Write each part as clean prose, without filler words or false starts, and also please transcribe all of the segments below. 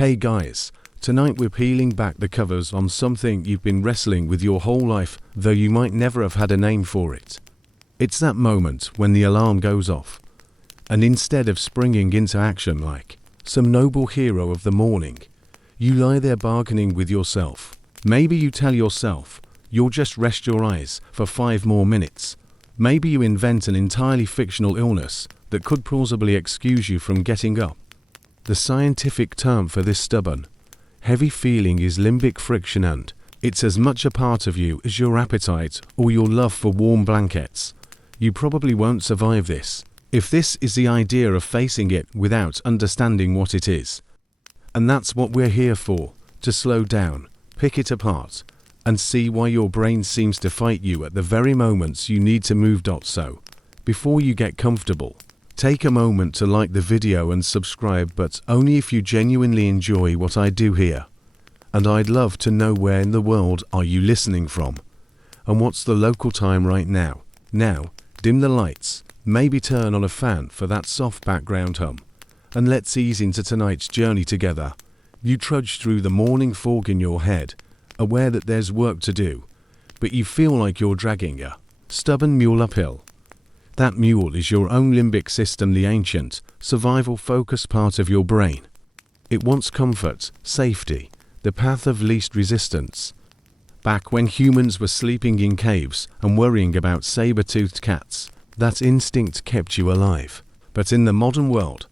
Hey guys, tonight we're peeling back the covers on something you've been wrestling with your whole life, though you might never have had a name for it. It's that moment when the alarm goes off, and instead of springing into action like some noble hero of the morning, you lie there bargaining with yourself. Maybe you tell yourself you'll just rest your eyes for 5 more minutes. Maybe you invent an entirely fictional illness that could plausibly excuse you from getting up. The scientific term for this stubborn, heavy feeling is limbic friction, and it's as much a part of you as your appetite or your love for warm blankets. You probably won't survive this if this is the idea of facing it without understanding what it is. And that's what we're here for, to slow down, pick it apart, and see why your brain seems to fight you at the very moments you need to move. So, before you get comfortable, take a moment to like the video and subscribe, but only if you genuinely enjoy what I do here. And I'd love to know where in the world are you listening from? And what's the local time right now? Now, dim the lights, maybe turn on a fan for that soft background hum, and let's ease into tonight's journey together. You trudge through the morning fog in your head, aware that there's work to do, but you feel like you're dragging a stubborn mule uphill. That mule is your own limbic system, the ancient, survival-focused part of your brain. It wants comfort, safety, the path of least resistance. Back when humans were sleeping in caves and worrying about saber-toothed cats, that instinct kept you alive. But in the modern world,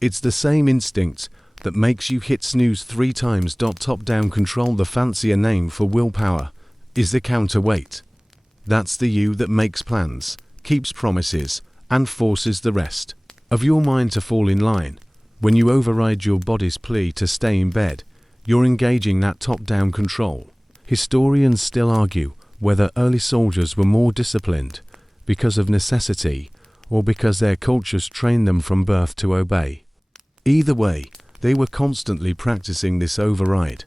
it's the same instinct that makes you hit snooze 3 times. Top-down control, the fancier name for willpower, is the counterweight. That's the you that makes plans, keeps promises, and forces the rest of your mind to fall in line. When you override your body's plea to stay in bed, you're engaging that top-down control. Historians still argue whether early soldiers were more disciplined because of necessity or because their cultures trained them from birth to obey. Either way, they were constantly practicing this override.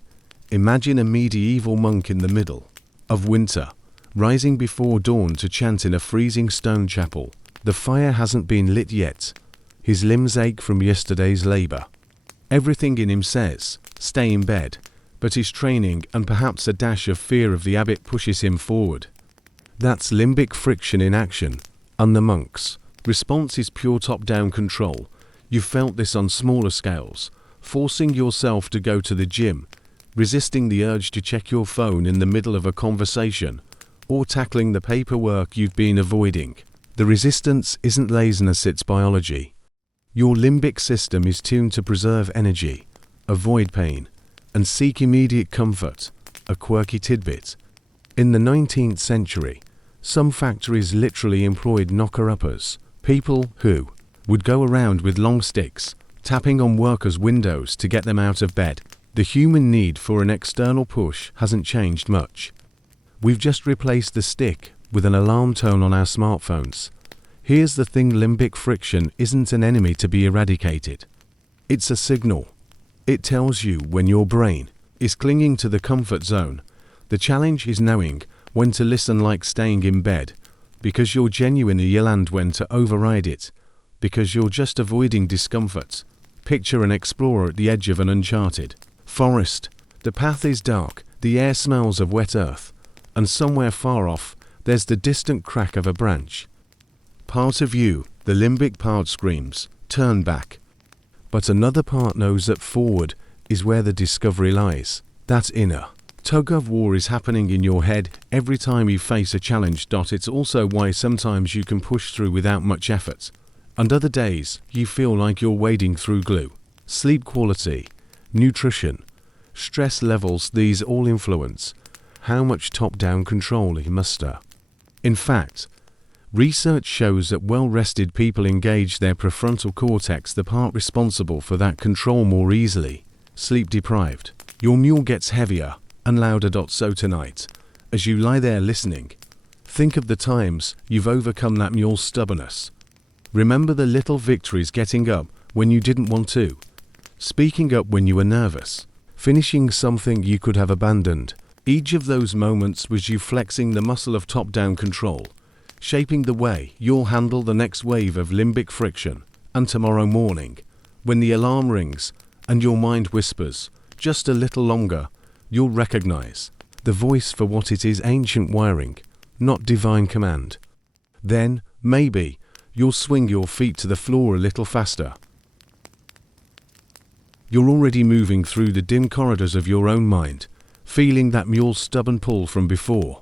Imagine a medieval monk in the middle of winter, rising before dawn to chant in a freezing stone chapel. The fire hasn't been lit yet. His limbs ache from yesterday's labor. Everything in him says, stay in bed, but his training and perhaps a dash of fear of the abbot pushes him forward. That's limbic friction in action, and the monk's response is pure top-down control. You've felt this on smaller scales, forcing yourself to go to the gym, resisting the urge to check your phone in the middle of a conversation, or tackling the paperwork you've been avoiding. The resistance isn't laziness, it's biology. Your limbic system is tuned to preserve energy, avoid pain, and seek immediate comfort. A quirky tidbit. In the 19th century, some factories literally employed knocker-uppers, people who would go around with long sticks, tapping on workers' windows to get them out of bed. The human need for an external push hasn't changed much. We've just replaced the stick with an alarm tone on our smartphones. Here's the thing, limbic friction isn't an enemy to be eradicated. It's a signal. It tells you when your brain is clinging to the comfort zone. The challenge is knowing when to listen, like staying in bed, because you're genuinely ill, and when to override it, because you're just avoiding discomfort. Picture an explorer at the edge of an uncharted forest. The path is dark, the air smells of wet earth, and somewhere far off, there's the distant crack of a branch. Part of you, the limbic part, screams, turn back. But another part knows that forward is where the discovery lies. That inner tug-of-war is happening in your head every time you face a challenge. It's also why sometimes you can push through without much effort, and other days you feel like you're wading through glue. Sleep quality, nutrition, stress levels, these all influence how much top-down control you muster. In fact, research shows that well-rested people engage their prefrontal cortex, the part responsible for that control, more easily. Sleep-deprived, your mule gets heavier and louder. So tonight, as you lie there listening, think of the times you've overcome that mule's stubbornness. Remember the little victories: getting up when you didn't want to, speaking up when you were nervous, finishing something you could have abandoned. Each of those moments was you flexing the muscle of top-down control, shaping the way you'll handle the next wave of limbic friction. And tomorrow morning, when the alarm rings and your mind whispers, just a little longer, you'll recognize the voice for what it is: ancient wiring, not divine command. Then, maybe, you'll swing your feet to the floor a little faster. You're already moving through the dim corridors of your own mind, feeling that mule's stubborn pull from before.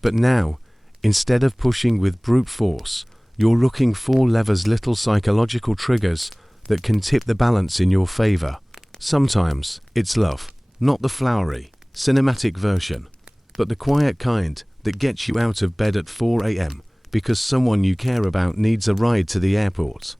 But now, instead of pushing with brute force, you're looking for levers, little psychological triggers that can tip the balance in your favor. Sometimes it's love, not the flowery, cinematic version, but the quiet kind that gets you out of bed at 4 a.m. because someone you care about needs a ride to the airport.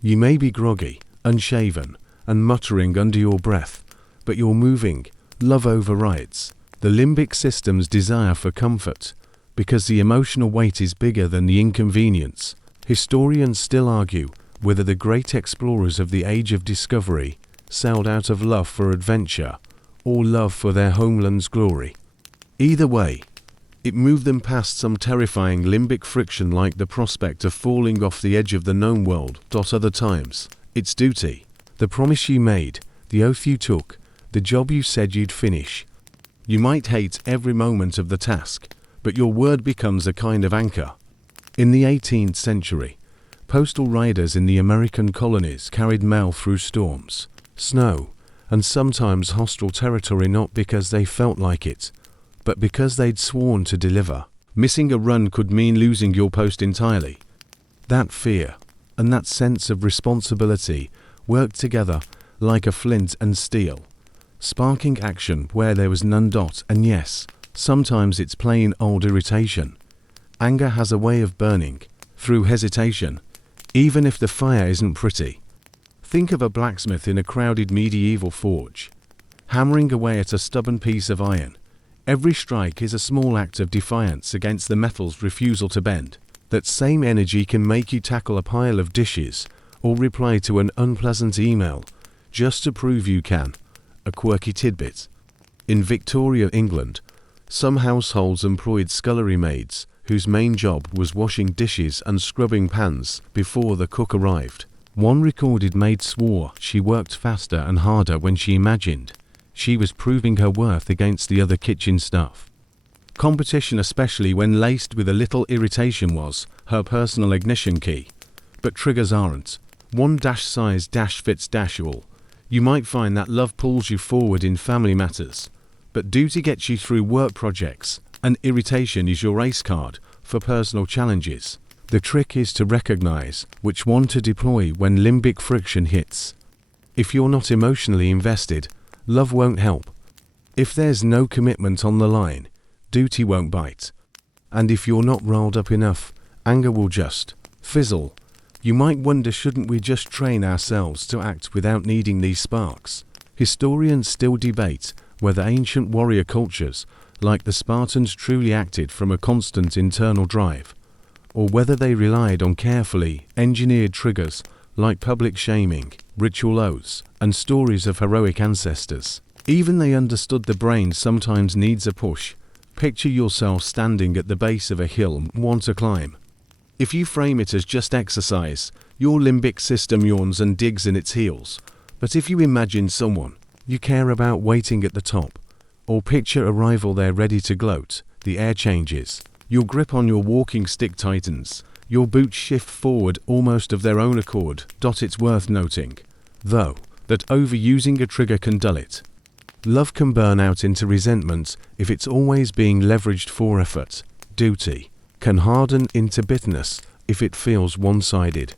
You may be groggy, unshaven, and muttering under your breath, but you're moving. Love overrides the limbic system's desire for comfort, because the emotional weight is bigger than the inconvenience. Historians still argue whether the great explorers of the Age of Discovery sailed out of love for adventure or love for their homeland's glory. Either way, it moved them past some terrifying limbic friction, like the prospect of falling off the edge of the known world. Other times, it's duty, the promise you made, the oath you took, the job you said you'd finish. You might hate every moment of the task, but your word becomes a kind of anchor. In the 18th century, postal riders in the American colonies carried mail through storms, snow, and sometimes hostile territory, not because they felt like it, but because they'd sworn to deliver. Missing a run could mean losing your post entirely. That fear and that sense of responsibility worked together like a flint and steel, sparking action where there was none. And yes, sometimes it's plain old irritation. Anger has a way of burning through hesitation, even if the fire isn't pretty. Think of a blacksmith in a crowded medieval forge, hammering away at a stubborn piece of iron. Every strike is a small act of defiance against the metal's refusal to bend. That same energy can make you tackle a pile of dishes or reply to an unpleasant email just to prove you can. A quirky tidbit. In Victoria, England, some households employed scullery maids whose main job was washing dishes and scrubbing pans before the cook arrived. One recorded maid swore she worked faster and harder when she imagined she was proving her worth against the other kitchen staff. Competition, especially when laced with a little irritation, was her personal ignition key. But triggers aren't. One size fits all. You might find that love pulls you forward in family matters, but duty gets you through work projects, and irritation is your race card for personal challenges. The trick is to recognize which one to deploy when limbic friction hits. If you're not emotionally invested, love won't help. If there's no commitment on the line, duty won't bite. And if you're not riled up enough, anger will just fizzle. You might wonder, shouldn't we just train ourselves to act without needing these sparks? Historians still debate whether ancient warrior cultures, like the Spartans, truly acted from a constant internal drive, or whether they relied on carefully engineered triggers like public shaming, ritual oaths, and stories of heroic ancestors. Even they understood the brain sometimes needs a push. Picture yourself standing at the base of a hill and want to climb. If you frame it as just exercise, your limbic system yawns and digs in its heels. But if you imagine someone you care about waiting at the top, or picture a rival there ready to gloat, the air changes. Your grip on your walking stick tightens. Your boots shift forward almost of their own accord. It's worth noting, though, that overusing a trigger can dull it. Love can burn out into resentment if it's always being leveraged for effort. Duty can harden into bitterness if it feels one-sided.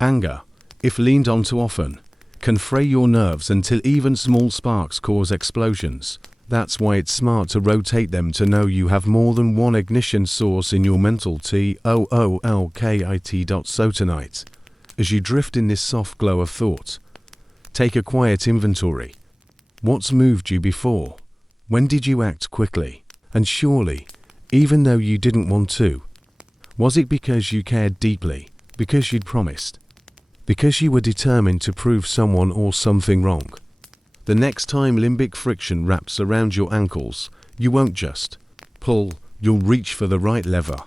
Anger, if leaned on too often, can fray your nerves until even small sparks cause explosions. That's why it's smart to rotate them, to know you have more than one ignition source in your mental toolkit. So tonight, as you drift in this soft glow of thought, take a quiet inventory. What's moved you before? When did you act quickly? And surely, even though you didn't want to, was it because you cared deeply? Because you'd promised? Because you were determined to prove someone or something wrong? The next time limbic friction wraps around your ankles, you won't just pull, you'll reach for the right lever.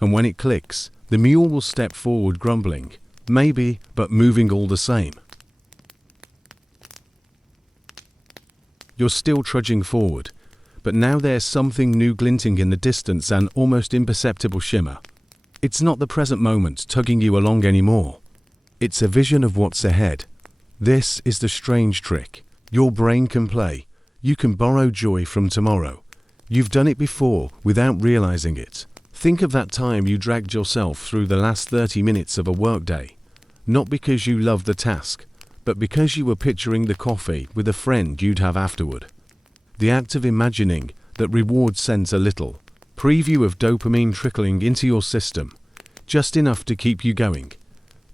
And when it clicks, the mule will step forward grumbling, maybe, but moving all the same. You're still trudging forward, but now there's something new glinting in the distance, an almost imperceptible shimmer. It's not the present moment tugging you along anymore. It's a vision of what's ahead. This is the strange trick. Your brain can play. You can borrow joy from tomorrow. You've done it before without realizing it. Think of that time you dragged yourself through the last 30 minutes of a workday. Not because you loved the task, but because you were picturing the coffee with a friend you'd have afterward. The act of imagining that reward sends a little preview of dopamine trickling into your system, just enough to keep you going.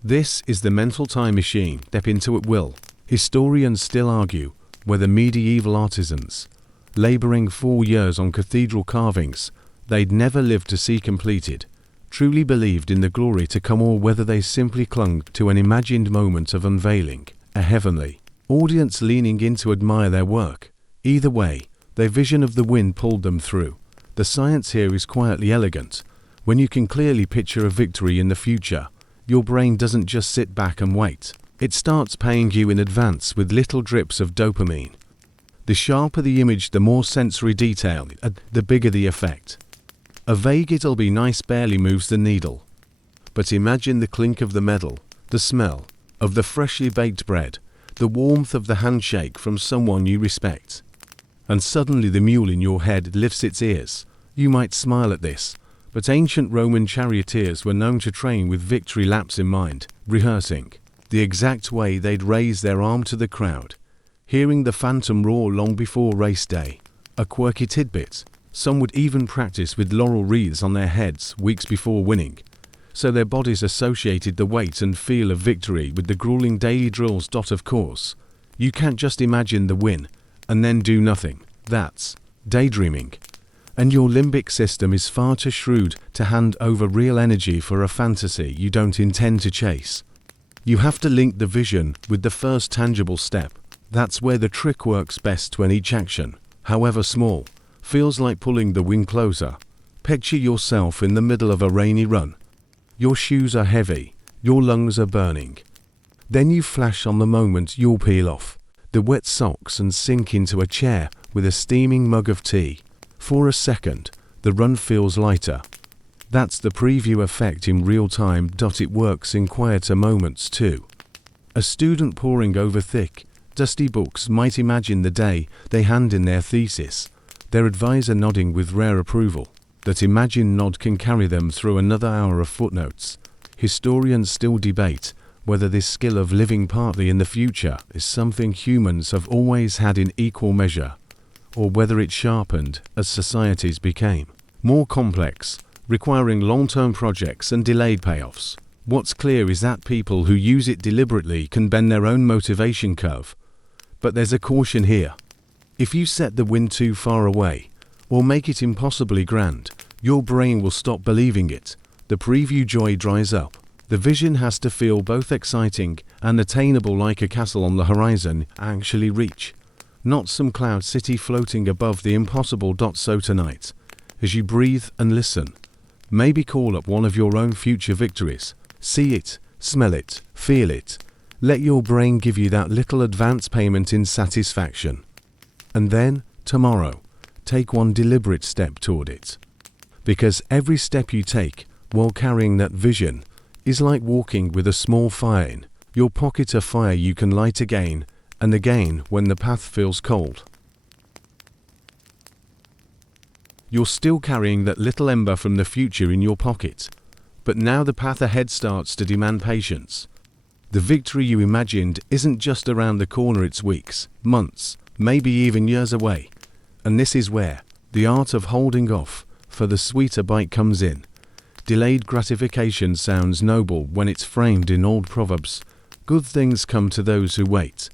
This is the mental time machine. Step into it will. Historians still argue whether medieval artisans, laboring 4 years on cathedral carvings they'd never lived to see completed, truly believed in the glory to come, or whether they simply clung to an imagined moment of unveiling, a heavenly audience leaning in to admire their work. Either way, their vision of the wind pulled them through. The science here is quietly elegant. When you can clearly picture a victory in the future, your brain doesn't just sit back and wait. It starts paying you in advance with little drips of dopamine. The sharper the image, the more sensory detail, the bigger the effect. A vague "it'll be nice" barely moves the needle. But imagine the clink of the metal, the smell of the freshly baked bread, the warmth of the handshake from someone you respect. And suddenly the mule in your head lifts its ears. You might smile at this, but ancient Roman charioteers were known to train with victory laps in mind, rehearsing the exact way they'd raise their arm to the crowd, hearing the phantom roar long before race day. A quirky tidbit: some would even practice with laurel wreaths on their heads weeks before winning, so their bodies associated the weight and feel of victory with the grueling daily drills. Of course, you can't just imagine the win and then do nothing. That's daydreaming. And your limbic system is far too shrewd to hand over real energy for a fantasy you don't intend to chase. You have to link the vision with the first tangible step. That's where the trick works best, when each action, however small, feels like pulling the wing closer. Picture yourself in the middle of a rainy run. Your shoes are heavy, your lungs are burning. Then you flash on the moment you'll peel off the wet socks and sink into a chair with a steaming mug of tea. For a second, the run feels lighter. That's the preview effect in real time. It works in quieter moments too. A student poring over thick, dusty books might imagine the day they hand in their thesis, their advisor nodding with rare approval. That imagined nod can carry them through another hour of footnotes. Historians still debate whether this skill of living partly in the future is something humans have always had in equal measure, or whether it sharpened as societies became more complex, requiring long-term projects and delayed payoffs. What's clear is that people who use it deliberately can bend their own motivation curve. But there's a caution here. If you set the win too far away, or make it impossibly grand, your brain will stop believing it. The preview joy dries up. The vision has to feel both exciting and attainable, like a castle on the horizon actually reach, not some cloud city floating above the impossible. So tonight, as you breathe and listen, maybe call up one of your own future victories. See it, smell it, feel it. Let your brain give you that little advance payment in satisfaction. And then, tomorrow, take one deliberate step toward it. Because every step you take while carrying that vision is like walking with a small fire in your pocket, a fire you can light again and again when the path feels cold. You're still carrying that little ember from the future in your pocket, but now the path ahead starts to demand patience. The victory you imagined isn't just around the corner, it's weeks, months, maybe even years away. And this is where the art of holding off for the sweeter bite comes in. Delayed gratification sounds noble when it's framed in old proverbs. Good things come to those who wait,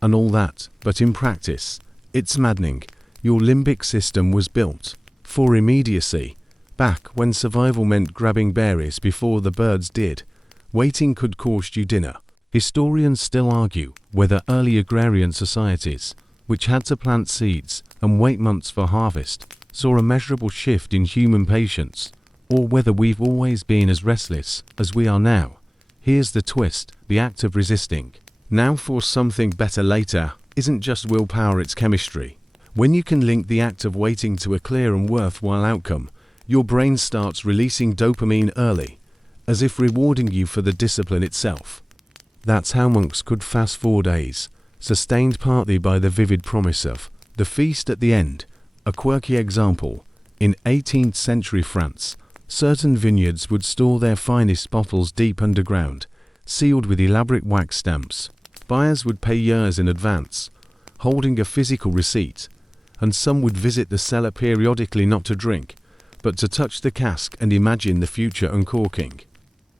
and all that, but in practice, it's maddening. Your limbic system was built for immediacy. Back when survival meant grabbing berries before the birds did, waiting could cost you dinner. Historians still argue whether early agrarian societies, which had to plant seeds and wait months for harvest, saw a measurable shift in human patience, or whether we've always been as restless as we are now. Here's the twist: the act of resisting, now for something better later, isn't just willpower, it's chemistry. When you can link the act of waiting to a clear and worthwhile outcome, your brain starts releasing dopamine early, as if rewarding you for the discipline itself. That's how monks could fast 4 days, sustained partly by the vivid promise of the feast at the end. A quirky example: in 18th century France, certain vineyards would store their finest bottles deep underground, sealed with elaborate wax stamps. Buyers would pay years in advance, holding a physical receipt, and some would visit the cellar periodically not to drink, but to touch the cask and imagine the future uncorking.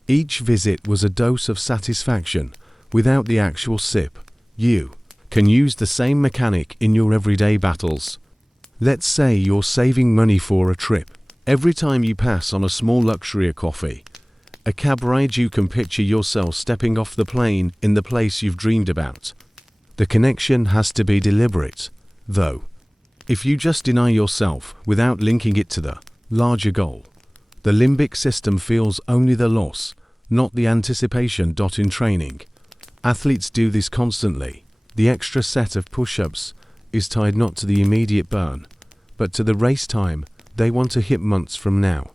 Each visit was a dose of satisfaction, without the actual sip. You can use the same mechanic in your everyday battles. Let's say you're saving money for a trip. Every time you pass on a small luxury coffee, a cab ride, you can picture yourself stepping off the plane in the place you've dreamed about. The connection has to be deliberate, though. If you just deny yourself without linking it to the larger goal, the limbic system feels only the loss, not the anticipation. In training, athletes do this constantly. The extra set of push-ups is tied not to the immediate burn, but to the race time they want to hit months from now.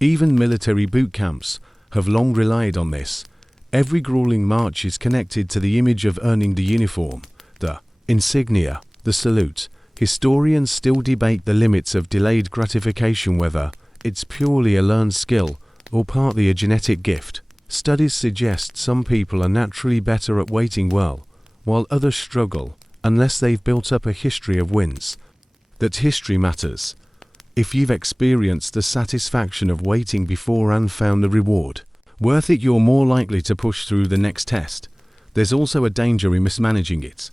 Even military boot camps have long relied on this. Every grueling march is connected to the image of earning the uniform, the insignia, the salute. Historians still debate the limits of delayed gratification, whether it's purely a learned skill or partly a genetic gift. Studies suggest some people are naturally better at waiting well, while others struggle, unless they've built up a history of wins. That history matters. If you've experienced the satisfaction of waiting before and found the reward worth it, you're more likely to push through the next test. There's also a danger in mismanaging it.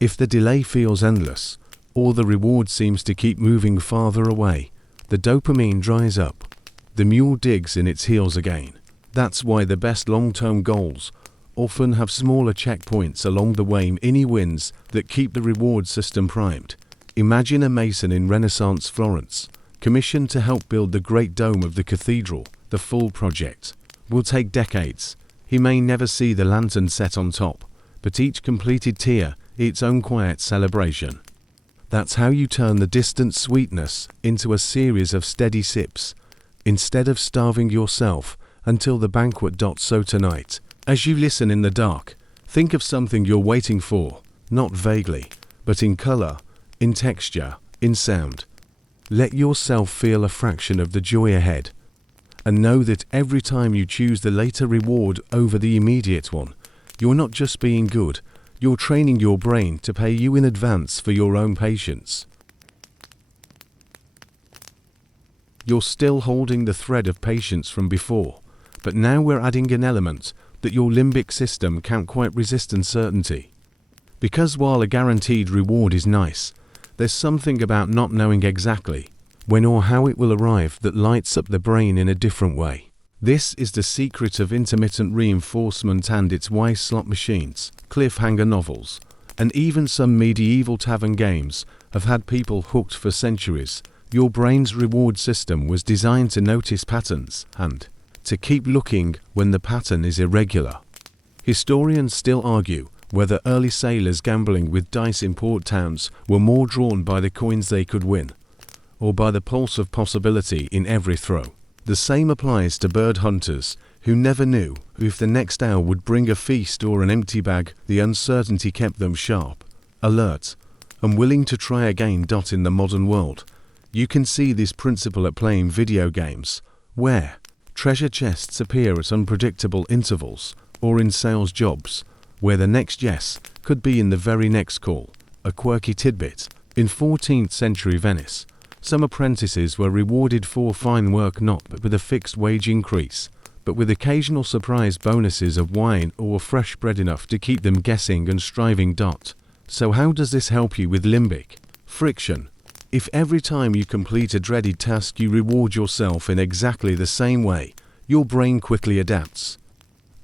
If the delay feels endless, or the reward seems to keep moving farther away, the dopamine dries up. The mule digs in its heels again. That's why the best long-term goals often have smaller checkpoints along the way, mini wins that keep the reward system primed. Imagine a mason in Renaissance Florence, commissioned to help build the great dome of the cathedral. The full project will take decades. He may never see the lantern set on top, but each completed tier its own quiet celebration. That's how you turn the distant sweetness into a series of steady sips, instead of starving yourself until the banquet. So tonight, as you listen in the dark, think of something you're waiting for, not vaguely, but in color, in texture, in sound. Let yourself feel a fraction of the joy ahead, and know that every time you choose the later reward over the immediate one, you're not just being good, you're training your brain to pay you in advance for your own patience. You're still holding the thread of patience from before, but now we're adding an element that your limbic system can't quite resist: uncertainty. Because while a guaranteed reward is nice, there's something about not knowing exactly when or how it will arrive that lights up the brain in a different way. This is the secret of intermittent reinforcement, and it's why slot machines, cliffhanger novels, and even some medieval tavern games have had people hooked for centuries. Your brain's reward system was designed to notice patterns and to keep looking when the pattern is irregular. Historians still argue whether early sailors gambling with dice in port towns were more drawn by the coins they could win, or by the pulse of possibility in every throw. The same applies to bird hunters who never knew if the next hour would bring a feast or an empty bag. The uncertainty kept them sharp, alert, and willing to try again. In the modern world, you can see this principle at playing video games, where treasure chests appear at unpredictable intervals, or in sales jobs, where the next yes could be in the very next call. A quirky tidbit: in 14th century Venice, some apprentices were rewarded for fine work, not with a fixed wage increase, but with occasional surprise bonuses of wine or fresh bread, enough to keep them guessing and striving. So how does this help you with limbic friction? If every time you complete a dreaded task you reward yourself in exactly the same way, your brain quickly adapts.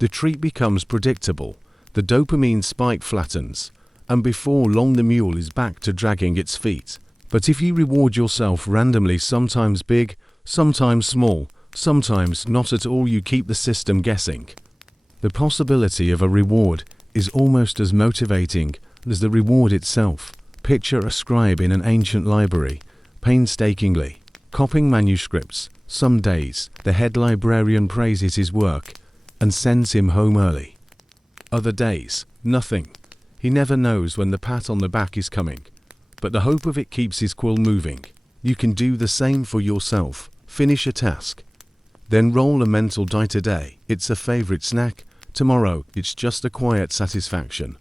The treat becomes predictable, the dopamine spike flattens, and before long the mule is back to dragging its feet. But if you reward yourself randomly, sometimes big, sometimes small, sometimes not at all, you keep the system guessing. The possibility of a reward is almost as motivating as the reward itself. Picture a scribe in an ancient library, painstakingly copying manuscripts. Some days, the head librarian praises his work and sends him home early. Other days, nothing. He never knows when the pat on the back is coming, but the hope of it keeps his quill moving. You can do the same for yourself. Finish a task, then roll a mental die. Today, it's a favorite snack. Tomorrow, it's just a quiet satisfaction.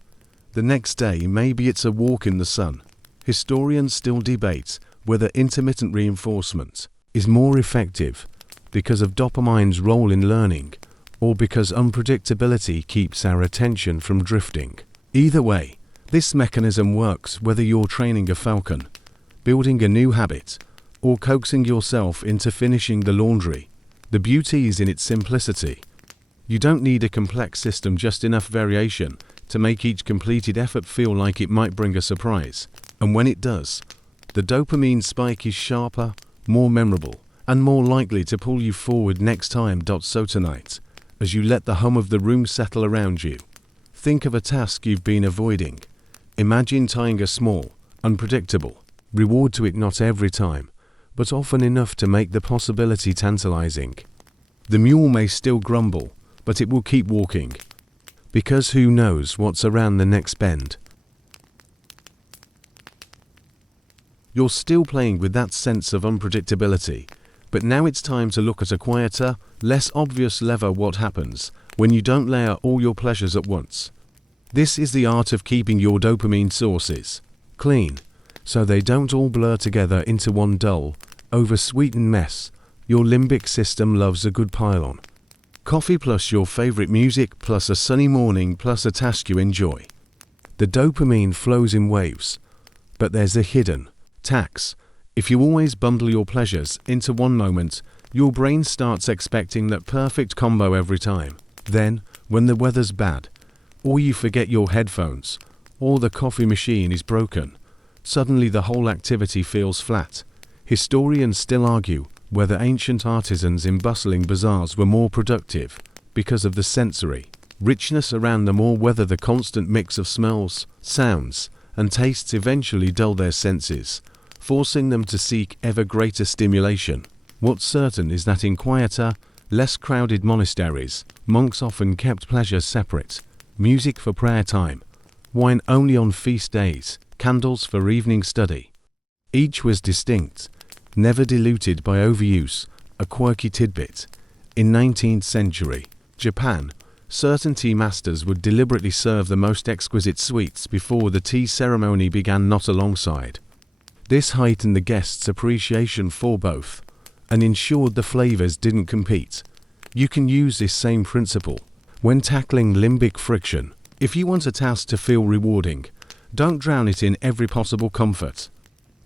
The next day, maybe it's a walk in the sun. Historians still debate whether intermittent reinforcement is more effective because of dopamine's role in learning, or because unpredictability keeps our attention from drifting. Either way, this mechanism works whether you're training a falcon, building a new habit, or coaxing yourself into finishing the laundry. The beauty is in its simplicity. You don't need a complex system, just enough variation to make each completed effort feel like it might bring a surprise. And when it does, the dopamine spike is sharper, more memorable, and more likely to pull you forward next time. So tonight, as you let the hum of the room settle around you, think of a task you've been avoiding. Imagine tying a small, unpredictable reward to it, not every time, but often enough to make the possibility tantalizing. The mule may still grumble, but it will keep walking, because who knows what's around the next bend. You're still playing with that sense of unpredictability, but now it's time to look at a quieter, less obvious lever. What happens when you don't layer all your pleasures at once? This is the art of keeping your dopamine sources clean, so they don't all blur together into one dull, over-sweetened mess. Your limbic system loves a good pile-on. Coffee plus your favorite music plus a sunny morning plus a task you enjoy. The dopamine flows in waves, but there's a hidden tax. If you always bundle your pleasures into one moment, your brain starts expecting that perfect combo every time. Then, when the weather's bad, or you forget your headphones, or the coffee machine is broken, suddenly the whole activity feels flat. Historians still argue whether ancient artisans in bustling bazaars were more productive because of the sensory richness around them, or whether the constant mix of smells, sounds, and tastes eventually dulled their senses, forcing them to seek ever greater stimulation. What's certain is that in quieter, less crowded monasteries, monks often kept pleasure separate: music for prayer time, wine only on feast days, candles for evening study. Each was distinct, never diluted by overuse. A quirky tidbit: in 19th century Japan, certain tea masters would deliberately serve the most exquisite sweets before the tea ceremony began, not alongside. This heightened the guests' appreciation for both, and ensured the flavors didn't compete. You can use this same principle when tackling limbic friction. If you want a task to feel rewarding, don't drown it in every possible comfort.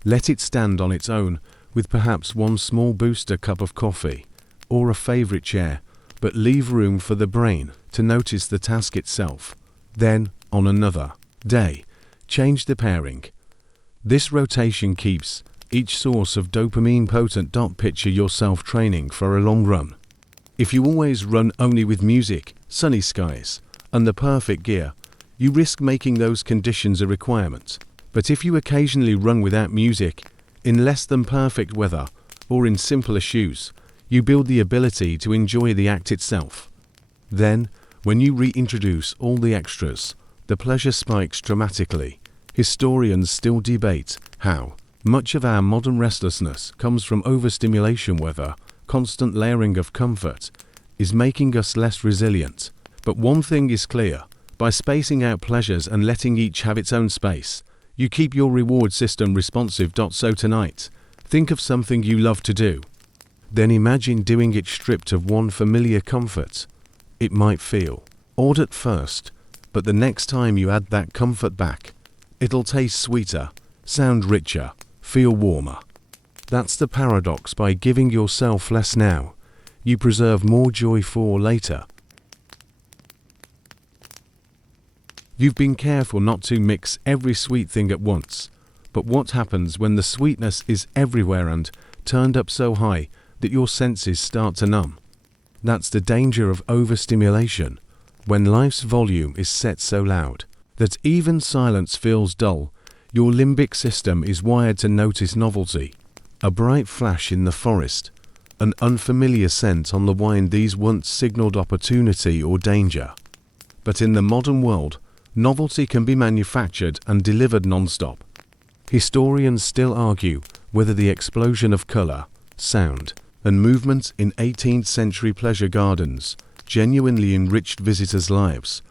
Let it stand on its own, with perhaps one small booster cup of coffee, or a favorite chair, but leave room for the brain to notice the task itself. Then, on another day, change the pairing. This rotation keeps each source of dopamine potent. Picture yourself training for a long run. If you always run only with music, sunny skies, and the perfect gear, you risk making those conditions a requirement. But if you occasionally run without music, in less than perfect weather, or in simpler shoes, you build the ability to enjoy the act itself. Then, when you reintroduce all the extras, the pleasure spikes dramatically. Historians still debate how much of our modern restlessness comes from overstimulation, whether constant layering of comfort is making us less resilient. But one thing is clear: by spacing out pleasures and letting each have its own space, you keep your reward system responsive. So tonight, think of something you love to do. Then imagine doing it stripped of one familiar comfort. It might feel odd at first, but the next time you add that comfort back, it'll taste sweeter, sound richer, feel warmer. That's the paradox. By giving yourself less now, you preserve more joy for later. You've been careful not to mix every sweet thing at once, but what happens when the sweetness is everywhere and turned up so high that your senses start to numb? That's the danger of overstimulation, when life's volume is set so loud that even silence feels dull. Your limbic system is wired to notice novelty. A bright flash in the forest, an unfamiliar scent on the wine, these once signaled opportunity or danger. But in the modern world, novelty can be manufactured and delivered non-stop. Historians still argue whether the explosion of color, sound, and movement in 18th century pleasure gardens genuinely enriched visitors' lives,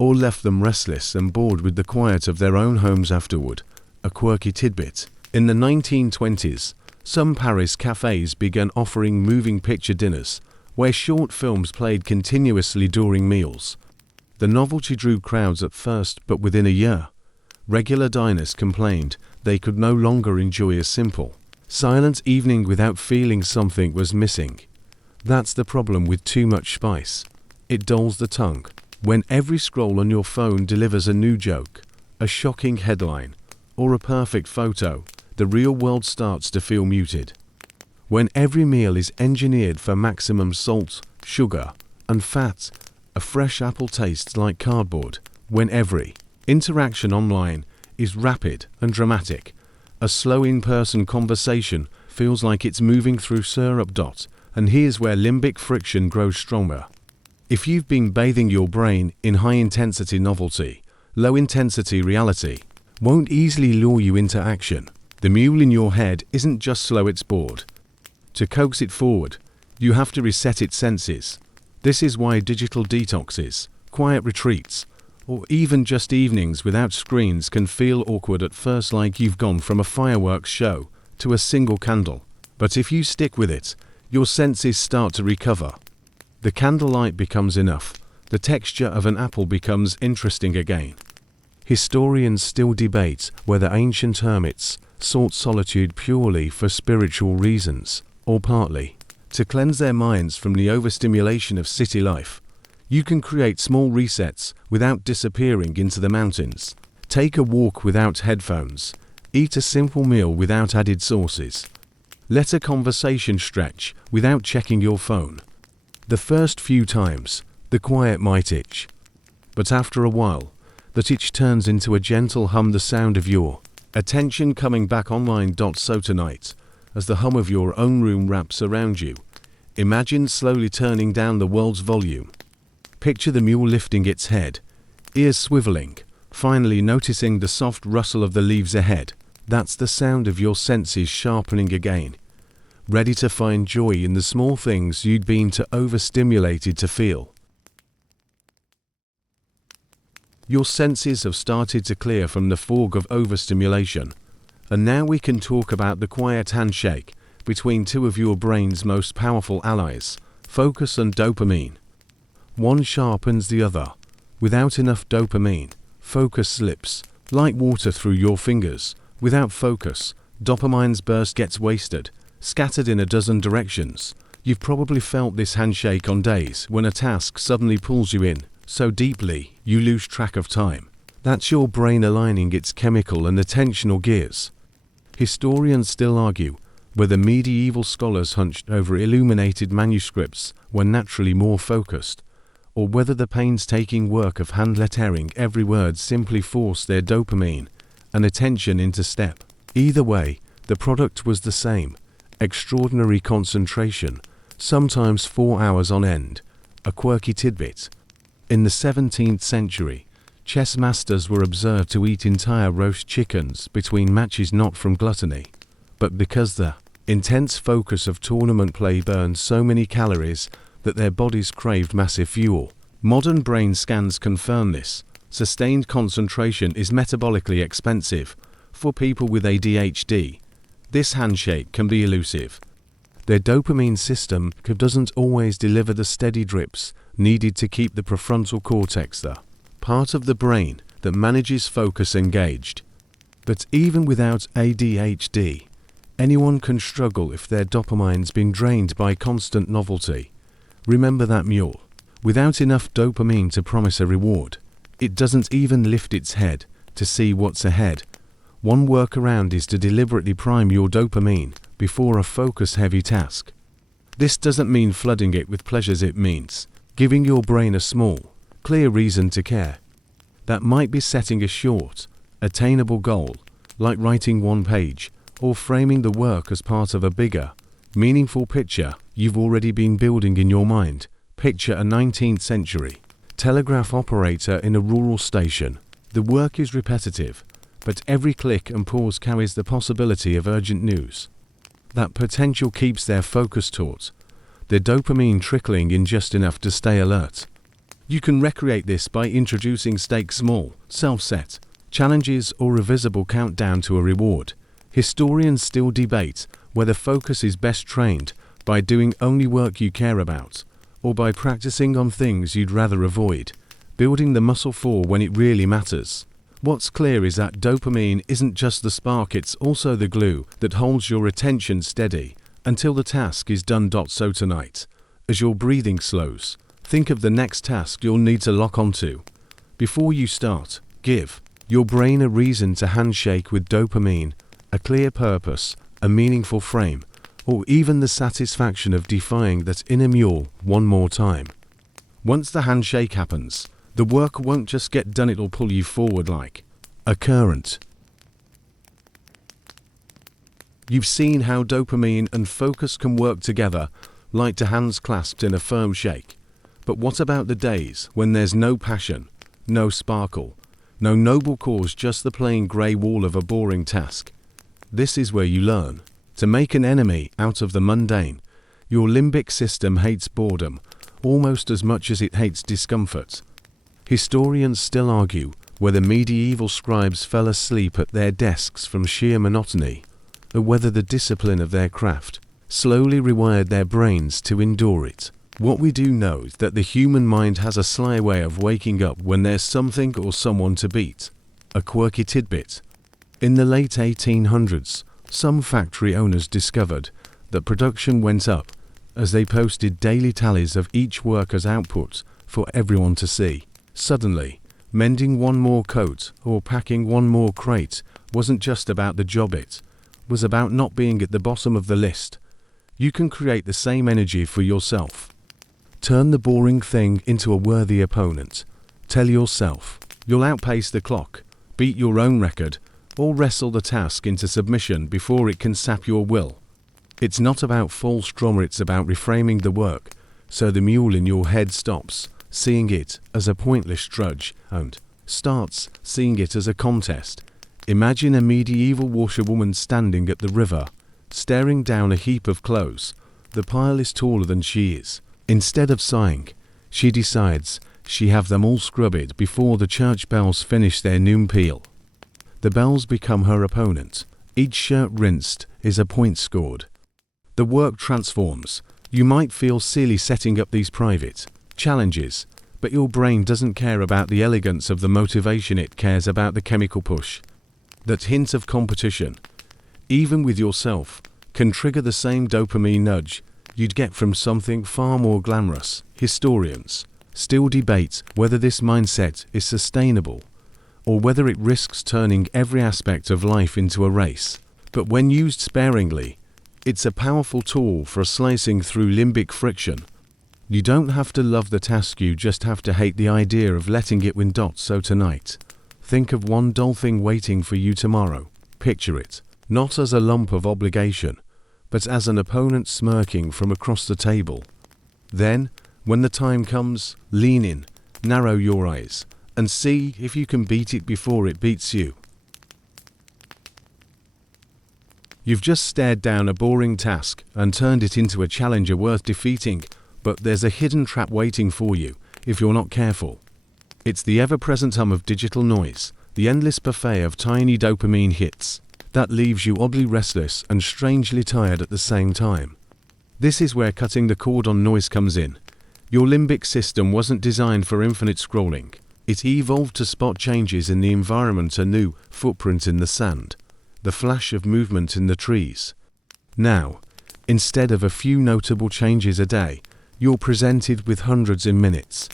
or left them restless and bored with the quiet of their own homes afterward. A quirky tidbit: in the 1920s, some Paris cafes began offering moving picture dinners, where short films played continuously during meals. The novelty drew crowds at first, but within a year, regular diners complained they could no longer enjoy a simple, silent evening without feeling something was missing. That's the problem with too much spice. It dulls the tongue. When every scroll on your phone delivers a new joke, a shocking headline, or a perfect photo, the real world starts to feel muted. When every meal is engineered for maximum salt, sugar, and fat, a fresh apple tastes like cardboard. When every interaction online is rapid and dramatic, a slow in-person conversation feels like it's moving through syrup. And here's where limbic friction grows stronger. If you've been bathing your brain in high-intensity novelty, low-intensity reality won't easily lure you into action. The mule in your head isn't just slow, it's bored. To coax it forward, you have to reset its senses. This is why digital detoxes, quiet retreats, or even just evenings without screens can feel awkward at first, like you've gone from a fireworks show to a single candle. But if you stick with it, your senses start to recover. The candlelight becomes enough. The texture of an apple becomes interesting again. Historians still debate whether ancient hermits sought solitude purely for spiritual reasons, or partly to cleanse their minds from the overstimulation of city life. You can create small resets without disappearing into the mountains. Take a walk without headphones. Eat a simple meal without added sauces. Let a conversation stretch without checking your phone. The first few times, the quiet might itch. But after a while, that itch turns into a gentle hum, the sound of your attention coming back online. So tonight, as the hum of your own room wraps around you, imagine slowly turning down the world's volume. Picture the mule lifting its head, ears swiveling, finally noticing the soft rustle of the leaves ahead. That's the sound of your senses sharpening again, ready to find joy in the small things you'd been too overstimulated to feel. Your senses have started to clear from the fog of overstimulation, and now we can talk about the quiet handshake between two of your brain's most powerful allies, focus and dopamine. One sharpens the other. Without enough dopamine, focus slips like water through your fingers. Without focus, dopamine's burst gets wasted, scattered in a dozen directions. You've probably felt this handshake on days when a task suddenly pulls you in so deeply you lose track of time. That's your brain aligning its chemical and attentional gears. Historians still argue whether medieval scholars hunched over illuminated manuscripts were naturally more focused, or whether the painstaking work of hand-lettering every word simply forced their dopamine and attention into step. Either way, the product was the same: extraordinary concentration, sometimes 4 hours on end. A quirky tidbit: in the 17th century, chess masters were observed to eat entire roast chickens between matches, not from gluttony, but because the intense focus of tournament play burned so many calories that their bodies craved massive fuel. Modern brain scans confirm this. Sustained concentration is metabolically expensive. For people with ADHD, this handshake can be elusive. Their dopamine system doesn't always deliver the steady drips needed to keep the prefrontal cortex, the part of the brain that manages focus, engaged. But even without ADHD, anyone can struggle if their dopamine's been drained by constant novelty. Remember that mule. Without enough dopamine to promise a reward, it doesn't even lift its head to see what's ahead. One workaround is to deliberately prime your dopamine before a focus-heavy task. This doesn't mean flooding it with pleasures, it means giving your brain a small, clear reason to care. That might be setting a short, attainable goal, like writing one page, or framing the work as part of a bigger, meaningful picture you've already been building in your mind. Picture a 19th century telegraph operator in a rural station. The work is repetitive, but every click and pause carries the possibility of urgent news. That potential keeps their focus taut, the dopamine trickling in just enough to stay alert. You can recreate this by introducing small, self-set challenges or a visible countdown to a reward. Historians still debate whether focus is best trained by doing only work you care about, or by practicing on things you'd rather avoid, building the muscle for when it really matters. What's clear is that dopamine isn't just the spark, it's also the glue that holds your attention steady until the task is done. So tonight, as your breathing slows, think of the next task you'll need to lock onto. Before you start, give your brain a reason to handshake with dopamine, a clear purpose, a meaningful frame, or even the satisfaction of defying that inner mule one more time. Once the handshake happens, the work won't just get done, it'll pull you forward like a current. You've seen how dopamine and focus can work together, like two hands clasped in a firm shake. But what about the days when there's no passion, no sparkle, no noble cause, just the plain grey wall of a boring task? This is where you learn to make an enemy out of the mundane. Your limbic system hates boredom almost as much as it hates discomfort. Historians still argue whether medieval scribes fell asleep at their desks from sheer monotony, or whether the discipline of their craft slowly rewired their brains to endure it. What we do know is that the human mind has a sly way of waking up when there's something or someone to beat. A quirky tidbit. In the late 1800s, some factory owners discovered that production went up as they posted daily tallies of each worker's output for everyone to see. Suddenly, mending one more coat or packing one more crate wasn't just about the job, it was about not being at the bottom of the list. You can create the same energy for yourself. Turn the boring thing into a worthy opponent. Tell yourself you'll outpace the clock, beat your own record, or wrestle the task into submission before it can sap your will. It's not about false drama, it's about reframing the work so the mule in your head stops seeing it as a pointless drudge and starts seeing it as a contest. Imagine a medieval washerwoman standing at the river, staring down a heap of clothes. The pile is taller than she is. Instead of sighing, she decides she have them all scrubbed before the church bells finish their noon peal. The bells become her opponent. Each shirt rinsed is a point scored. The work transforms. You might feel silly setting up these private challenges, but your brain doesn't care about the elegance of the motivation, it cares about the chemical push. That hint of competition, even with yourself, can trigger the same dopamine nudge you'd get from something far more glamorous. Historians still debate whether this mindset is sustainable, or whether it risks turning every aspect of life into a race. But when used sparingly, it's a powerful tool for slicing through limbic friction. You don't have to love the task, you just have to hate the idea of letting it win. So tonight, think of one dull thing waiting for you tomorrow. Picture it, not as a lump of obligation, but as an opponent smirking from across the table. Then, when the time comes, lean in, narrow your eyes, and see if you can beat it before it beats you. You've just stared down a boring task and turned it into a challenger worth defeating, but there's a hidden trap waiting for you if you're not careful. It's the ever-present hum of digital noise, the endless buffet of tiny dopamine hits that leaves you oddly restless and strangely tired at the same time. This is where cutting the cord on noise comes in. Your limbic system wasn't designed for infinite scrolling. It evolved to spot changes in the environment, a new footprint in the sand, the flash of movement in the trees. Now, instead of a few notable changes a day, you're presented with hundreds in minutes.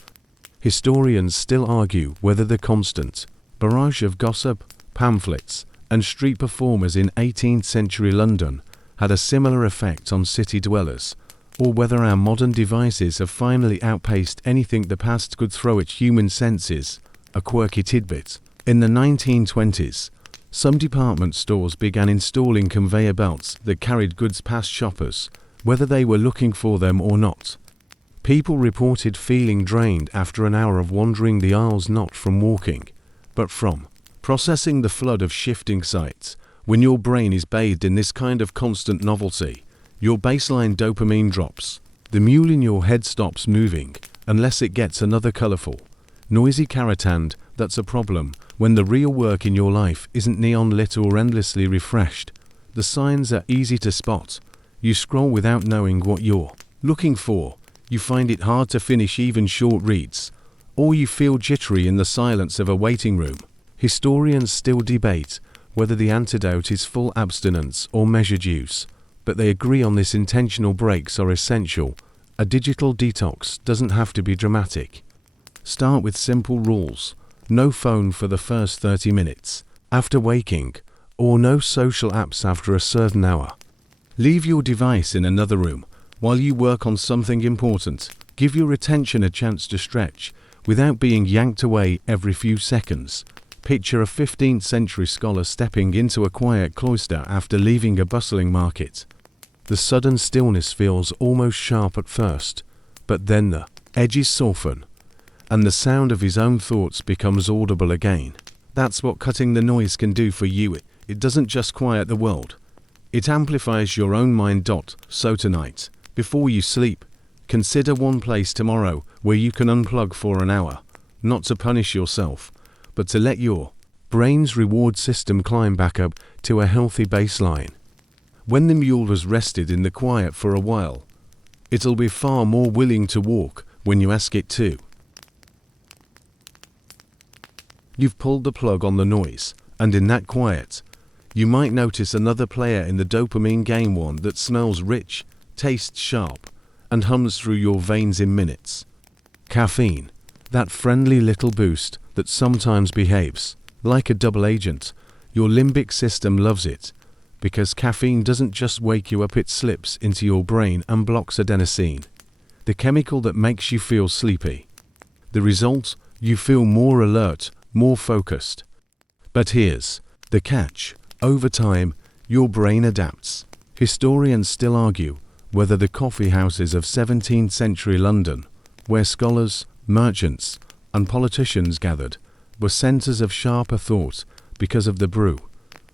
Historians still argue whether the constant barrage of gossip, pamphlets, and street performers in 18th century London had a similar effect on city dwellers, or whether our modern devices have finally outpaced anything the past could throw at human senses. A quirky tidbit. In the 1920s, some department stores began installing conveyor belts that carried goods past shoppers, whether they were looking for them or not. People reported feeling drained after an hour of wandering the aisles, not from walking, but from processing the flood of shifting sights. When your brain is bathed in this kind of constant novelty, your baseline dopamine drops. The mule in your head stops moving, unless it gets another colorful, noisy carrot, and that's a problem when the real work in your life isn't neon lit or endlessly refreshed. The signs are easy to spot. You scroll without knowing what you're looking for. You find it hard to finish even short reads, or you feel jittery in the silence of a waiting room. Historians still debate whether the antidote is full abstinence or measured use, but they agree on this: intentional breaks are essential. A digital detox doesn't have to be dramatic. Start with simple rules. No phone for the first 30 minutes after waking, or no social apps after a certain hour. Leave your device in another room while you work on something important. Give your attention a chance to stretch without being yanked away every few seconds. Picture a 15th century scholar stepping into a quiet cloister after leaving a bustling market. The sudden stillness feels almost sharp at first, but then the edges soften, and the sound of his own thoughts becomes audible again. That's what cutting the noise can do for you. It doesn't just quiet the world, it amplifies your own mind. So tonight, before you sleep, consider one place tomorrow where you can unplug for an hour, not to punish yourself, but to let your brain's reward system climb back up to a healthy baseline. When the mule has rested in the quiet for a while, it'll be far more willing to walk when you ask it to. You've pulled the plug on the noise, and in that quiet, you might notice another player in the dopamine game, one that smells rich, tastes sharp, and hums through your veins in minutes. Caffeine, that friendly little boost that sometimes behaves like a double agent. Your limbic system loves it, because caffeine doesn't just wake you up, it slips into your brain and blocks adenosine, the chemical that makes you feel sleepy. The result? You feel more alert, more focused. But here's the catch. Over time, your brain adapts. Historians still argue whether the coffee houses of 17th century London, where scholars, merchants, and politicians gathered, were centers of sharper thought because of the brew,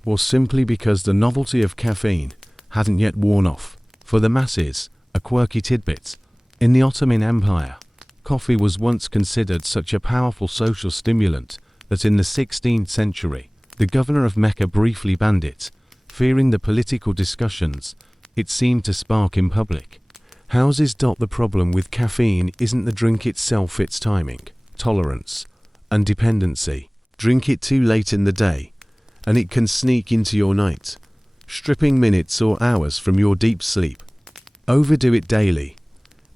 or simply because the novelty of caffeine hadn't yet worn off. For the masses, a quirky tidbit. In the Ottoman Empire, coffee was once considered such a powerful social stimulant that in the 16th century, the governor of Mecca briefly banned it, fearing the political discussions it seemed to spark in public. Houses. The problem with caffeine isn't the drink itself, it's timing, tolerance, and dependency. Drink it too late in the day, and it can sneak into your night, stripping minutes or hours from your deep sleep. Overdo it daily,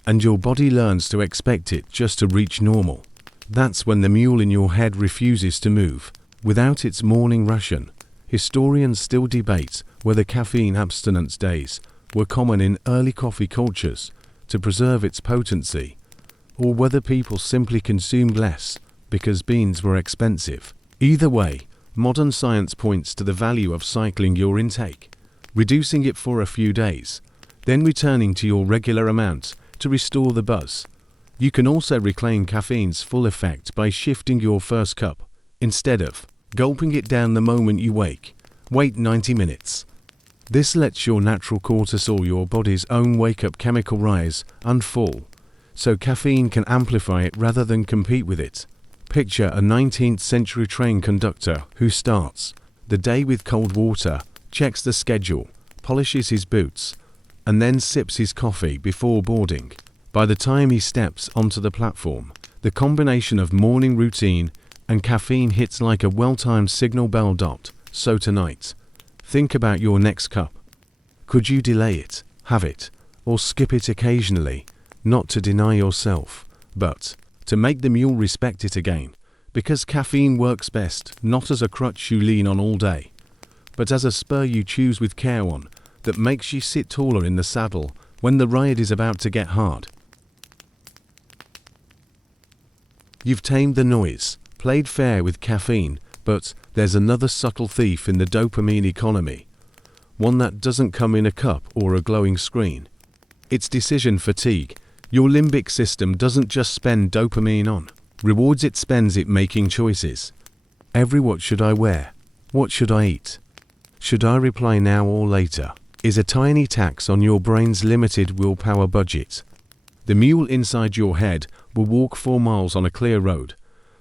and your body learns to expect it just to reach normal. That's when the mule in your head refuses to move. Without its morning ration, historians still debate whether caffeine abstinence days were common in early coffee cultures to preserve its potency, or whether people simply consumed less because beans were expensive. Either way, modern science points to the value of cycling your intake, reducing it for a few days, then returning to your regular amount to restore the buzz. You can also reclaim caffeine's full effect by shifting your first cup. Instead of gulping it down the moment you wake, wait 90 minutes. This lets your natural cortisol, your body's own wake-up chemical, rise and fall, so caffeine can amplify it rather than compete with it. Picture a 19th century train conductor who starts the day with cold water, checks the schedule, polishes his boots, and then sips his coffee before boarding. By the time he steps onto the platform, the combination of morning routine and caffeine hits like a well-timed signal bell. So tonight, think about your next cup. Could you delay it, have it, or skip it occasionally, not to deny yourself, but to make the mule respect it again? Because caffeine works best not as a crutch you lean on all day, but as a spur you choose with care, one that makes you sit taller in the saddle when the ride is about to get hard. You've tamed the noise, played fair with caffeine, but there's another subtle thief in the dopamine economy. One that doesn't come in a cup or a glowing screen. It's decision fatigue. Your limbic system doesn't just spend dopamine on rewards, it spends it making choices. Every what should I wear? What should I eat? Should I reply now or later? Is a tiny tax on your brain's limited willpower budget. The mule inside your head will walk 4 miles on a clear road,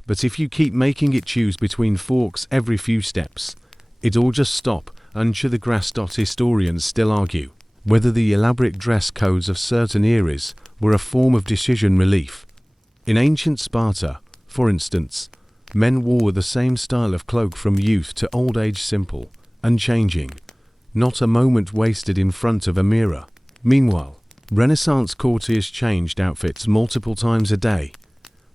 but if you keep making it choose between forks every few steps, it'll just stop and chew the grass. Historians still argue whether the elaborate dress codes of certain eras were a form of decision relief. In ancient Sparta, for instance, men wore the same style of cloak from youth to old age, simple, unchanging, not a moment wasted in front of a mirror. Meanwhile, Renaissance courtiers changed outfits multiple times a day,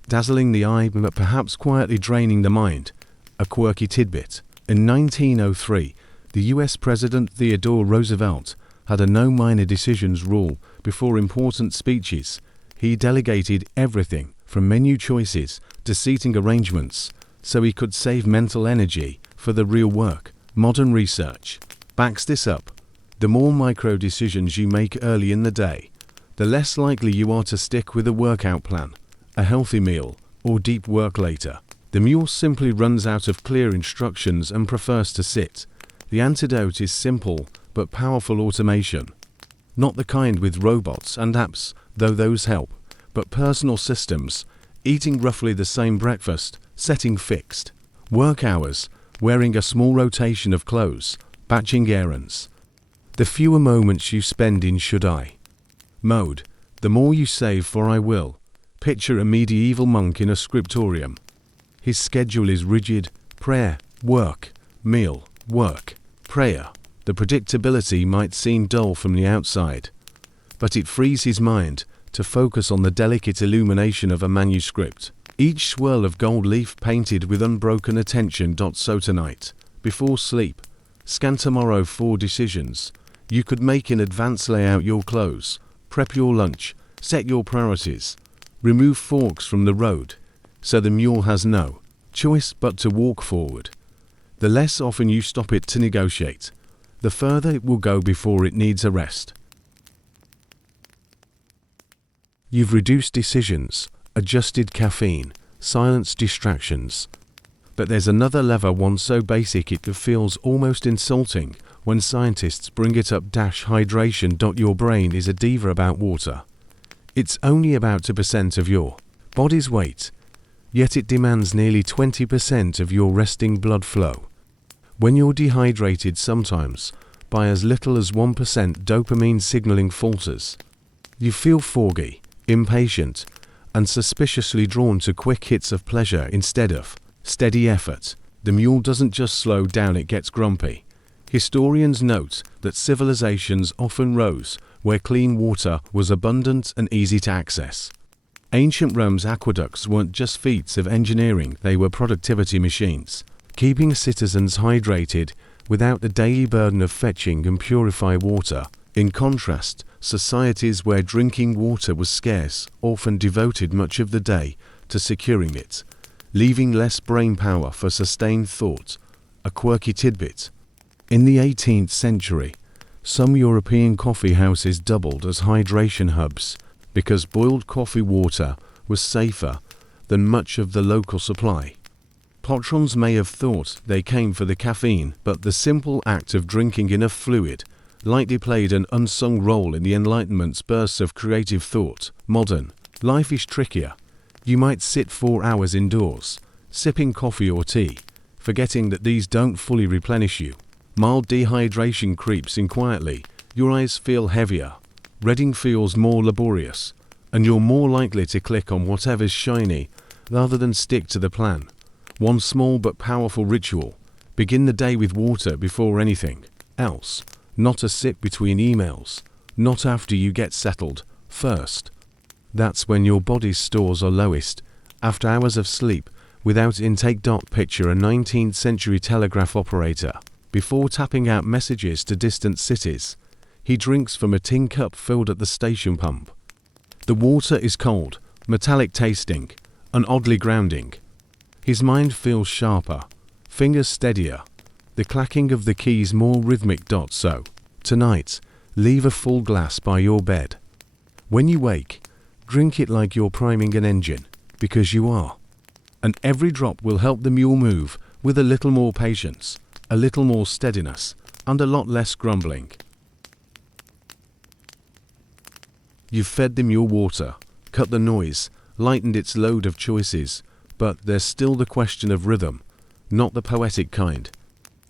dazzling the eye but perhaps quietly draining the mind. A quirky tidbit: in 1903, the US President Theodore Roosevelt had a no minor decisions rule before important speeches. He delegated everything from menu choices to seating arrangements so he could save mental energy for the real work. Modern research backs this up. The more micro decisions you make early in the day, the less likely you are to stick with a workout plan, a healthy meal, or deep work later. The mule simply runs out of clear instructions and prefers to sit. The antidote is simple but powerful automation. Not the kind with robots and apps, though those help, but personal systems, eating roughly the same breakfast, setting fixed work hours, wearing a small rotation of clothes, batching errands. The fewer moments you spend in should I mode, the more you save for I will. Picture a medieval monk in a scriptorium. His schedule is rigid: prayer, work, meal, work, prayer. The predictability might seem dull from the outside, but it frees his mind to focus on the delicate illumination of a manuscript. Each swirl of gold leaf painted with unbroken attention. So tonight, before sleep, scan tomorrow for decisions you could make in advance. Lay out your clothes, prep your lunch, set your priorities, remove forks from the road, so the mule has no choice but to walk forward. The less often you stop it to negotiate, the further it will go before it needs a rest. You've reduced decisions, adjusted caffeine, silenced distractions. But there's another lever, one so basic it feels almost insulting when scientists bring it up. Hydration. Your brain is a diva about water. It's only about 2% of your body's weight, yet it demands nearly 20% of your resting blood flow. When you're dehydrated, sometimes by as little as 1%, dopamine signaling falters. You feel foggy, impatient, and suspiciously drawn to quick hits of pleasure instead of steady effort. The mule doesn't just slow down, it gets grumpy. Historians note that civilizations often rose where clean water was abundant and easy to access. Ancient Rome's aqueducts weren't just feats of engineering, they were productivity machines, keeping citizens hydrated without the daily burden of fetching and purify water. In contrast, societies where drinking water was scarce often devoted much of the day to securing it, leaving less brain power for sustained thought. A quirky tidbit: in the 18th century, some European coffee houses doubled as hydration hubs because boiled coffee water was safer than much of the local supply. Patrons may have thought they came for the caffeine, but the simple act of drinking enough fluid likely played an unsung role in the Enlightenment's bursts of creative thought. Modern life is trickier. You might sit 4 hours indoors, sipping coffee or tea, forgetting that these don't fully replenish you. Mild dehydration creeps in quietly, your eyes feel heavier, reading feels more laborious, and you're more likely to click on whatever's shiny rather than stick to the plan. One small but powerful ritual: begin the day with water before anything else. Not a sip between emails, not after you get settled, first. That's when your body's stores are lowest, after hours of sleep, without intake. Picture a 19th century telegraph operator. Before tapping out messages to distant cities, he drinks from a tin cup filled at the station pump. The water is cold, metallic tasting, and oddly grounding. His mind feels sharper, fingers steadier, the clacking of the keys more rhythmic. So, tonight, leave a full glass by your bed. When you wake, drink it like you're priming an engine, because you are. And every drop will help the mule move with a little more patience, a little more steadiness, and a lot less grumbling. You've fed the mule water, cut the noise, lightened its load of choices, but there's still the question of rhythm, not the poetic kind.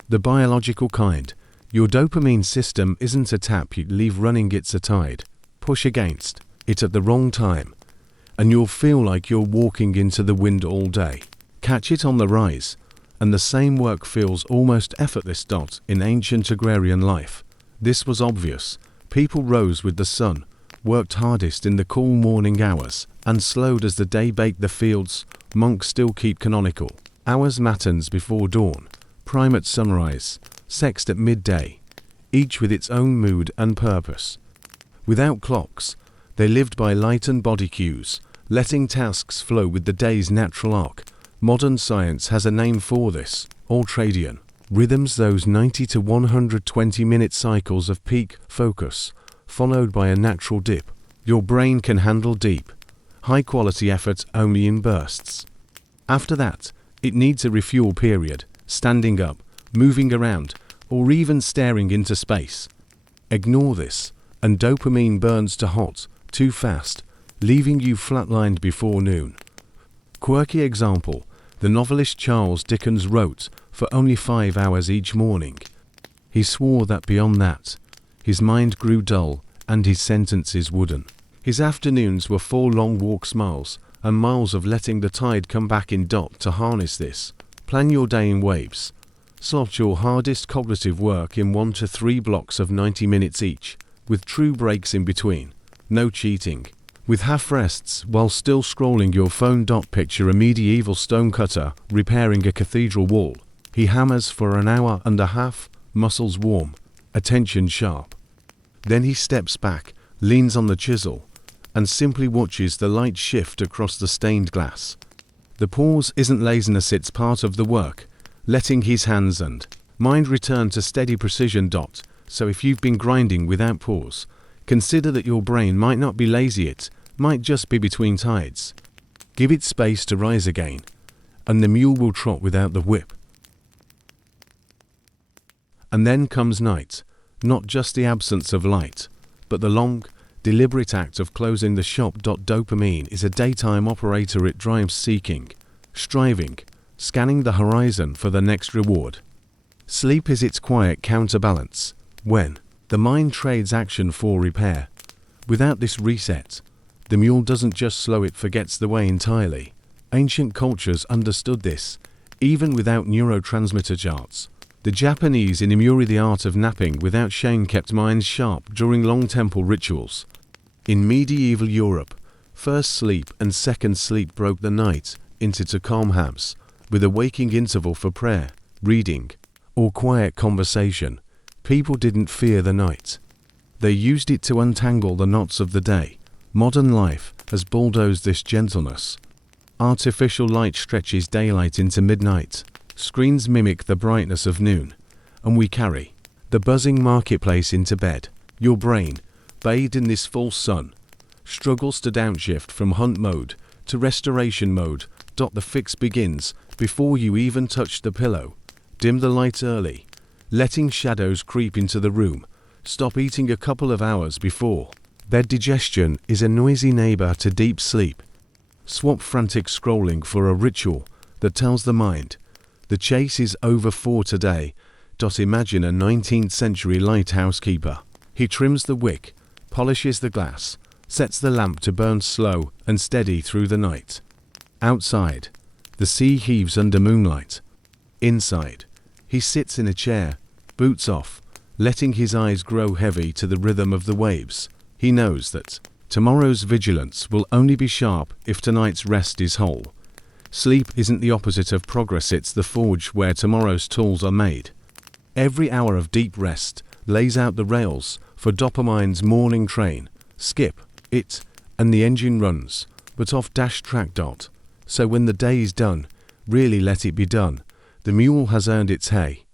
The biological kind. Your dopamine system isn't a tap you leave running, it's a tide. Push against it at the wrong time, and you'll feel like you're walking into the wind all day. Catch it on the rise, and the same work feels almost effortless. In ancient agrarian life, this was obvious. People rose with the sun, worked hardest in the cool morning hours, and slowed as the day baked the fields. Monks still keep canonical hours: matins before dawn, prime at sunrise, sext at midday, each with its own mood and purpose. Without clocks, they lived by light and body cues, letting tasks flow with the day's natural arc. Modern science has a name for this: ultradian rhythms, those 90 to 120-minute cycles of peak focus, followed by a natural dip. Your brain can handle deep, high-quality effort only in bursts. After that, it needs a refuel period, standing up, moving around, or even staring into space. Ignore this, and dopamine burns too hot, too fast, leaving you flatlined before noon. Quirky example: the novelist Charles Dickens wrote for only 5 hours each morning. He swore that beyond that, his mind grew dull and his sentences wooden. His afternoons were 4 long walks, miles and miles of letting the tide come back in. To harness this, plan your day in waves. Slot your hardest cognitive work in 1 to 3 blocks of 90 minutes each, with true breaks in between. No cheating. With half rests while still scrolling your phone. Picture a medieval stonecutter repairing a cathedral wall. He hammers for an hour and a half, muscles warm, attention sharp. Then he steps back, leans on the chisel, and simply watches the light shift across the stained glass. The pause isn't laziness, it's part of the work, letting his hands and mind return to steady precision. So if you've been grinding without pause, consider that your brain might not be lazy, it might just be between tides. Give it space to rise again, and the mule will trot without the whip. And then comes night, not just the absence of light, but the long, deliberate act of closing the shop. Dopamine is a daytime operator. It drives seeking, striving, scanning the horizon for the next reward. Sleep is its quiet counterbalance, when the mind trades action for repair. Without this reset, the mule doesn't just slow, it forgets the way entirely. Ancient cultures understood this, even without neurotransmitter charts. The Japanese in Imuri, the art of napping without shame, kept minds sharp during long temple rituals. In medieval Europe, first sleep and second sleep broke the night into 2 calm halves, with a waking interval for prayer, reading, or quiet conversation. People didn't fear the night. They used it to untangle the knots of the day. Modern life has bulldozed this gentleness. Artificial light stretches daylight into midnight. Screens mimic the brightness of noon, and we carry the buzzing marketplace into bed. Your brain, bathed in this false sun, struggles to downshift from hunt mode to restoration mode. The fix begins before you even touch the pillow. Dim the light early, letting shadows creep into the room. Stop eating a couple of hours before bed. Digestion is a noisy neighbor to deep sleep. Swap frantic scrolling for a ritual that tells the mind, the chase is over for today. Imagine a 19th century lighthouse keeper. He trims the wick, polishes the glass, sets the lamp to burn slow and steady through the night. Outside, the sea heaves under moonlight. Inside, he sits in a chair, boots off, letting his eyes grow heavy to the rhythm of the waves. He knows that tomorrow's vigilance will only be sharp if tonight's rest is whole. Sleep isn't the opposite of progress, it's the forge where tomorrow's tools are made. Every hour of deep rest lays out the rails for dopamine's morning train. Skip it, and the engine runs, but off dash track. So when the day is done, Really let it be done. The mule has earned its hay.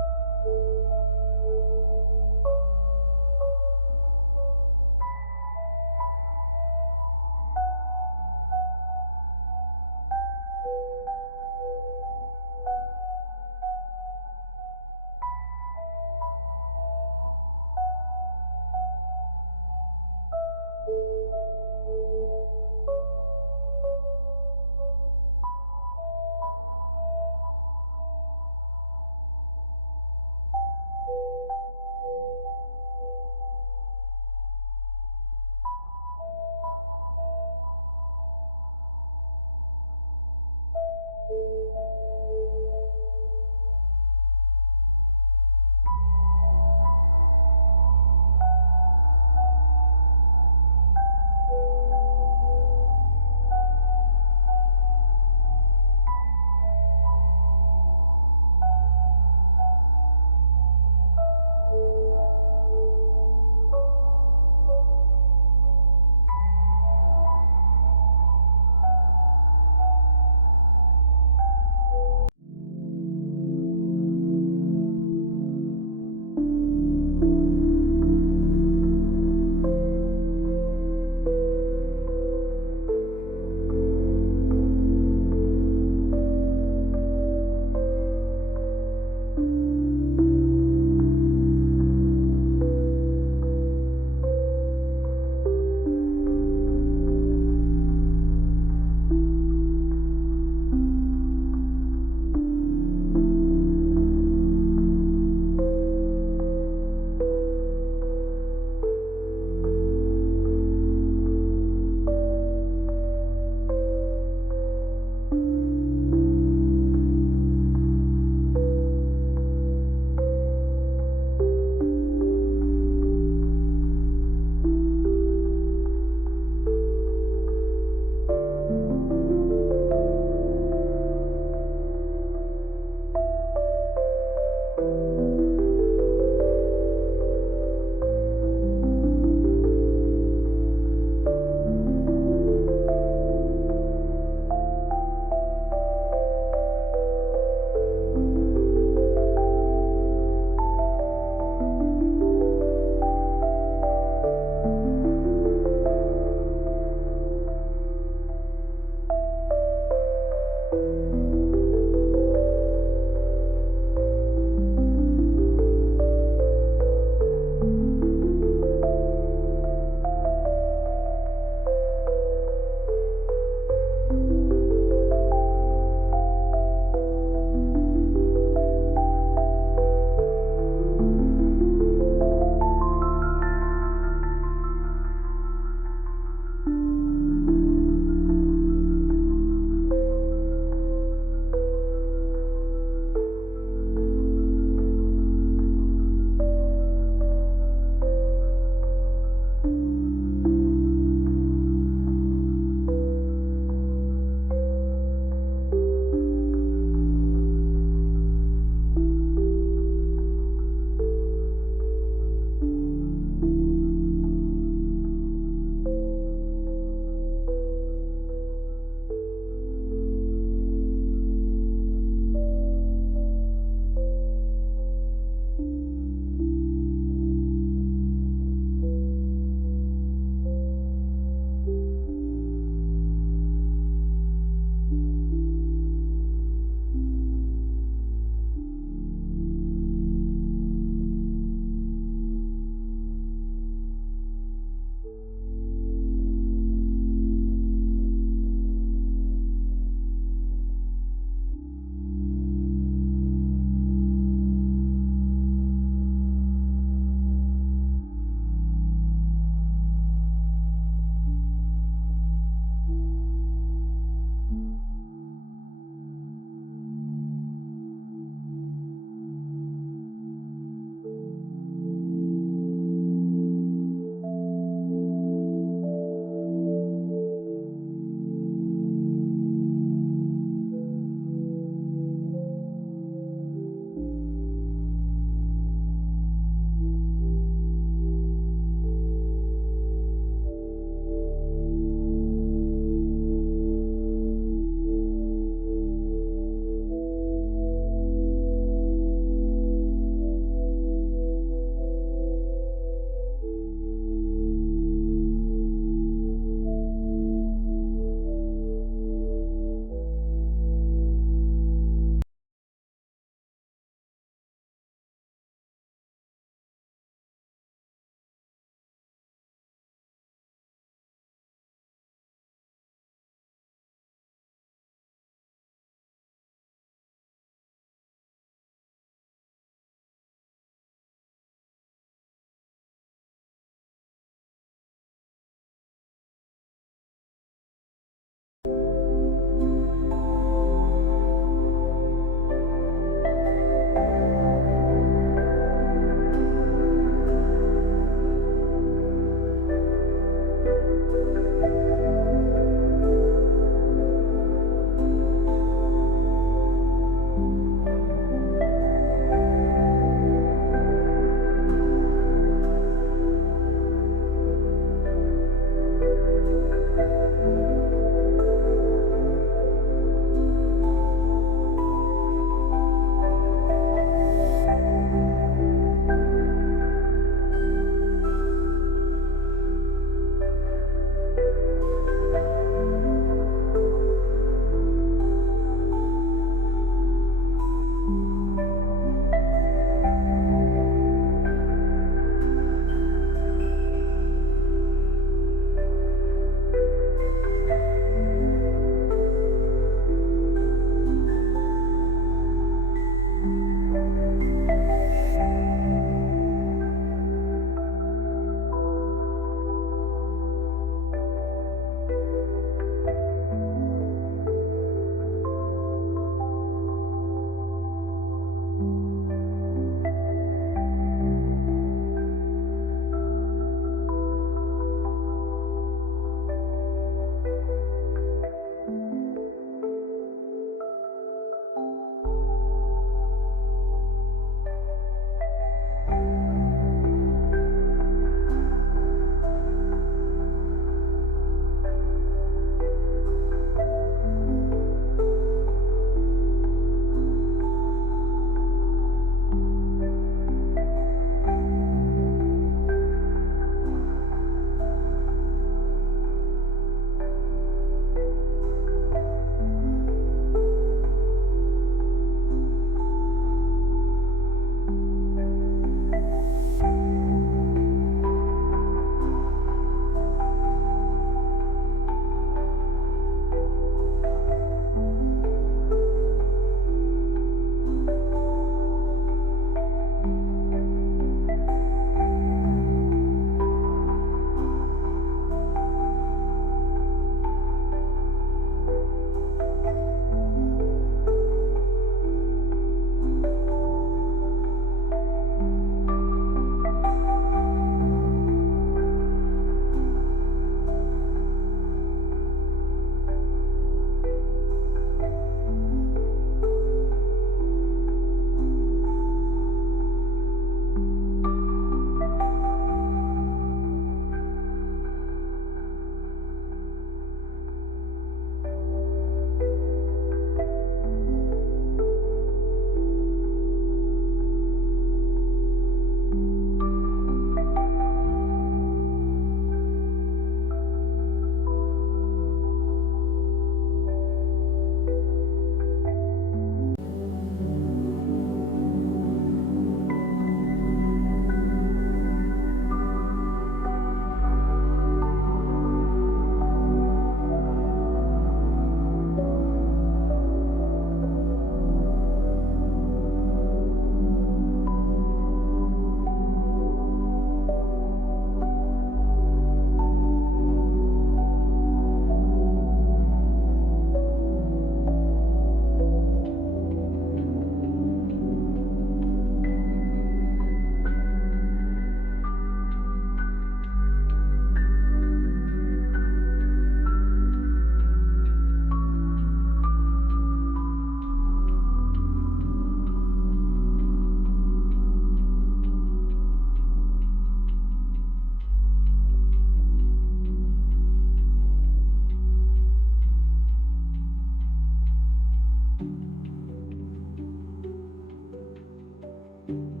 you.